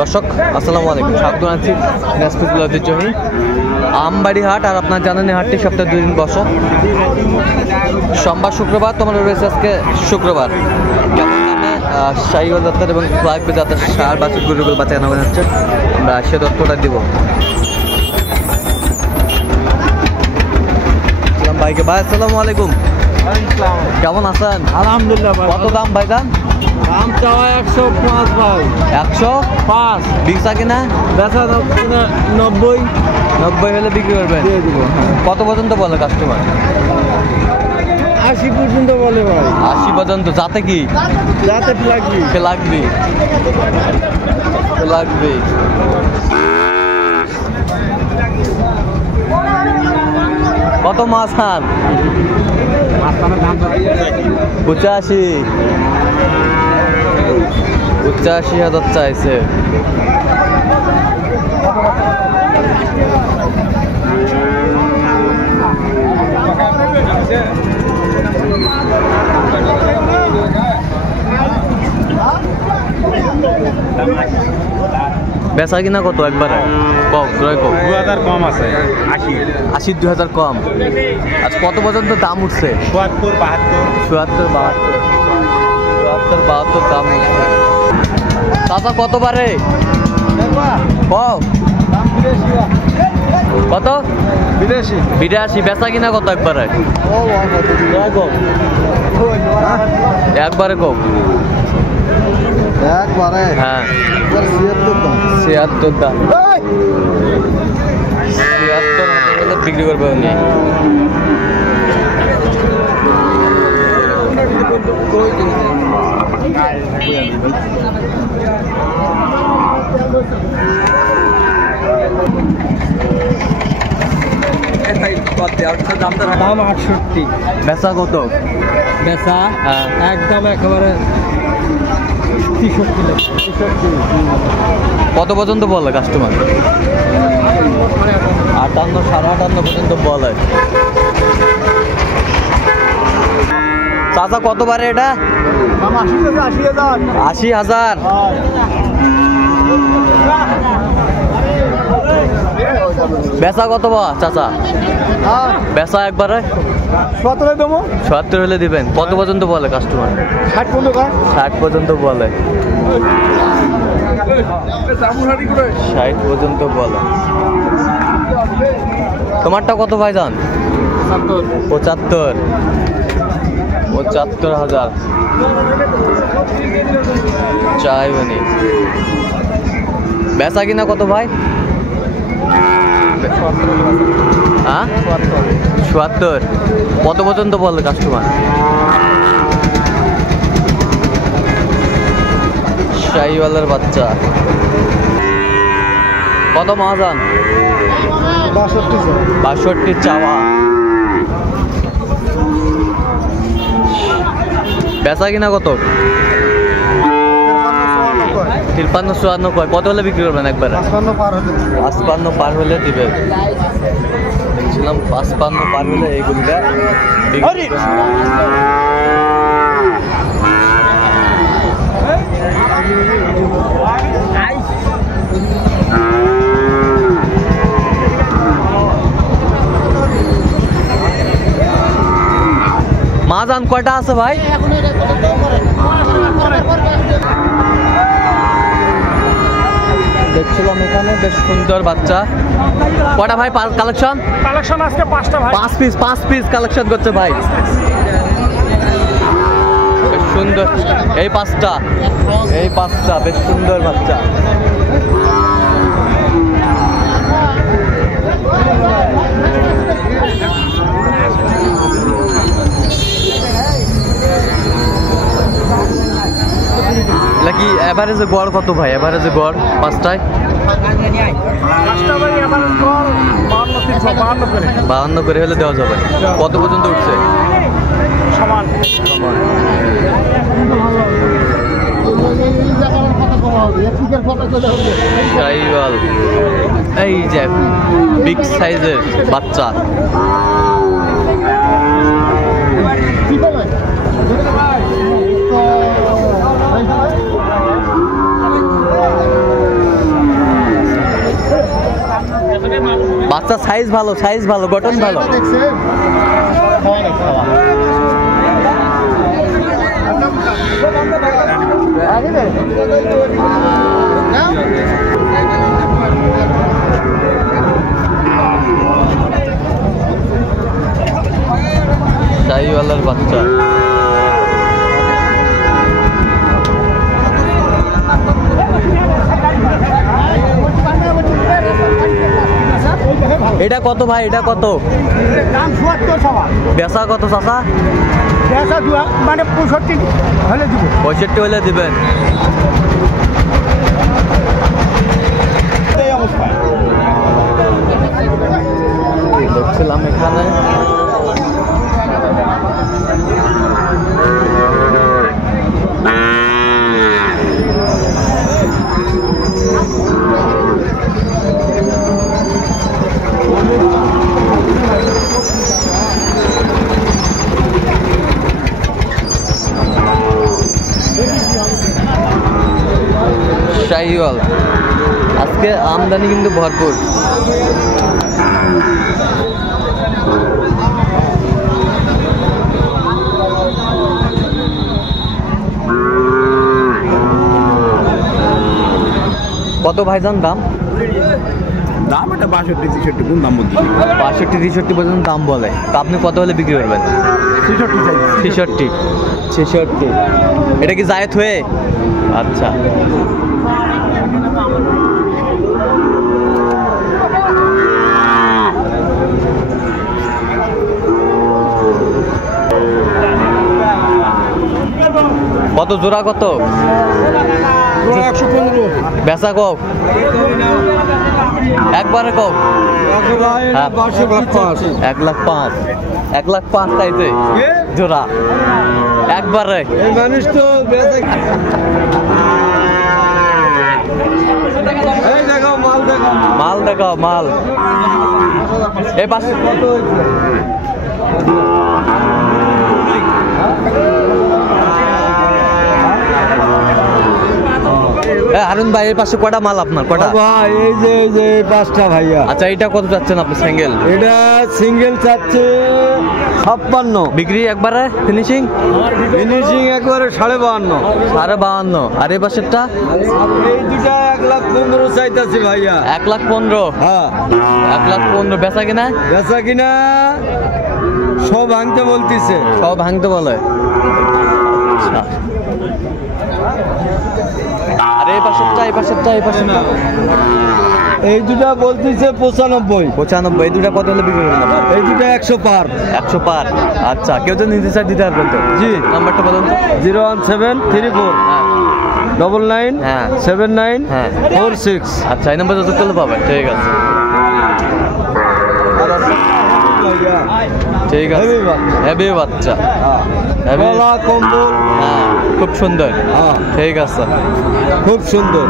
দর্শক আসসালামু আলাইকুম, স্বাগত জানাচ্ছি দিনাজপুর ঐতিহ্যবাহী আমবাড়ি হাট। আর আপনার জানেন এই হাটটি সপ্তাহে 2 দিন বসে, সোমবার শুক্রবার। তোমার রয়েছে আজকে শুক্রবার। কেমন দামে শাহিওয়াল জাতের এবং ফ্লাগবি জাতের সার বাছুর গরুগুলো বাচ্চা কেনা হচ্ছে, আমরা সে তথ্যটা দিব। ভাইকে ভাই আসসালামু আলাইকুম, কেমন আছেন? আলহামদুলিল্লাহ। কত দাম ভাই? দাম চাওয়া 105 ভাই। 105 বিক্সা কিনা? বেচা 90 হলে বিক্রি করবেন? দিয়ে দিব। কত পর্যন্ত বলে কাস্টমার? 80 পর্যন্ত বলে ভাই। 80 পর্যন্ত। যাতে কি? যাতে লাগবে। কত মাছ খান? 85,000 চাইছে। বেচা কিনা কত একবারে কম? 2000 কম আছে। 80 2000 কম। আচ্ছা, কত পর্যন্ত দাম উঠছে? 72 72 দাম উঠছে। চাচা কত বারে? কত? 82। বেচা কিনা কত একবারে? একবারে কম। হ্যাঁ, 76 দাম। 76 বিক্রি করবে উনি। দাম 68। বেচা কত? বেচা হ্যাঁ, একদম একেবারে 63। কত পর্যন্ত বলে কাস্টমার? 58 58.5 পর্যন্ত বলে। চাচা কত বারে এটা? 80,000। বেচা কত বা চাচা? বেচা একবারে 77 হলে দিবেন। কত পর্যন্ত বলে কাস্টমার? 60 পর্যন্ত বলে। 60 পর্যন্ত বলে। তোমারটা কত ভাই জান? 75,000 চাইবেনি। বেচা কিনা কত ভাই? 74। কত পর্যন্ত বলে কাস্টমার? শাহিওয়ালের বাচ্চা। কত মহাজান? 62 চাওয়া। বেচা কিনা কত? 53-54। কত হলে বিক্রি করবেন একবারে? 55 পার হলে দিবে। দেখছিলাম 55 পার হলে এইগুলিটা বিক্রি করবেন। মাজান কয়টা আছে ভাই? দেখছিলাম এখানে বেশ সুন্দর বাচ্চা। কয়টা ভাই কালেকশন আজকে? 5টা ভাই। 5 পিস কালেকশন করছে ভাই। বেশ সুন্দর। এই 5টা বেশ সুন্দর বাচ্চা। নাকি এভারেজে গড় কত ভাই? এভারেজে গড় 5টায় 52 করে হলে দেওয়া যাবে। কত পর্যন্ত উঠছে? সমান। শাহিওয়াল, এই যে বিগ সাইজের বাচ্চা। বাচ্চা সাইজ ভালো গঠন ভালো। শাহিওয়ালার বাচ্চা এটা কত ভাই? এটা কত দাম? ৭৪ বেচা কত চাচা? বেচা মানে ৬৫ হলে দিব। ৬৫ হলে দিবেন। দেখছিলাম এখানে শাহিওয়াল। আজকে আমদানি কিন্তু ভরপুর। কত ভাইজান দাম? দাম এটা ৬২-৬৩ কোন দাম বলতে? ৬২-৬৩ পর্যন্ত দাম বলে। তা আপনি কত হলে বিক্রি করবেন? ৬৬। এটা কি জায়েদ হয়ে? আচ্ছা কত জোড়া? কত? ১১৫। বেচা কও? একবারে কও? ১,০৫,০০০। ১,০৫,০০০ চাইছে জোড়া একবারে। এই মানুষ তো মাল দেখাও মাল। এই পাশে হারুন ভাই এর পাশে কটা মাল আপনার? কটা ভাই? এই যে ৫টা ভাইয়া। আচ্ছা এটা কত চাচ্ছেন আপনি সিঙ্গেল? এটা সিঙ্গেল চাচ্ছে ৫৬। বিক্রি একবারে ফিনিশিং একবারে ৫২.৫। ৫২.৫। আর এই পাশেরটা? এই দুটা ১,১৫,০০০ চাইতেছি ভাইয়া। ১,১৫,০০০। হ্যাঁ ১,১৫,০০০। বেচা কিনা? বেচা কিনা সব ভাঙতে বলতেছে। সব ভাঙতে বলে। আচ্ছা আর এই পাশেরটা? এই দুটা বলতেছে ৯৫। এই দুটা কত হলে বিক্রি করবেন? এই দুটা ১০০ পার। ১০০ পার। আচ্ছা কেউ তো নিতে চায় দিতে পারবেন তো? জি। নাম্বারটা বলুন। 01734 99 হ্যাঁ 79 হ্যাঁ 46। আচ্ছা এই নাম্বার যত করলে পাবেন। ঠিক আছে হেভি বাচ্চা কম্বল হ্যাঁ খুব সুন্দর। ঠিক আছে খুব সুন্দর।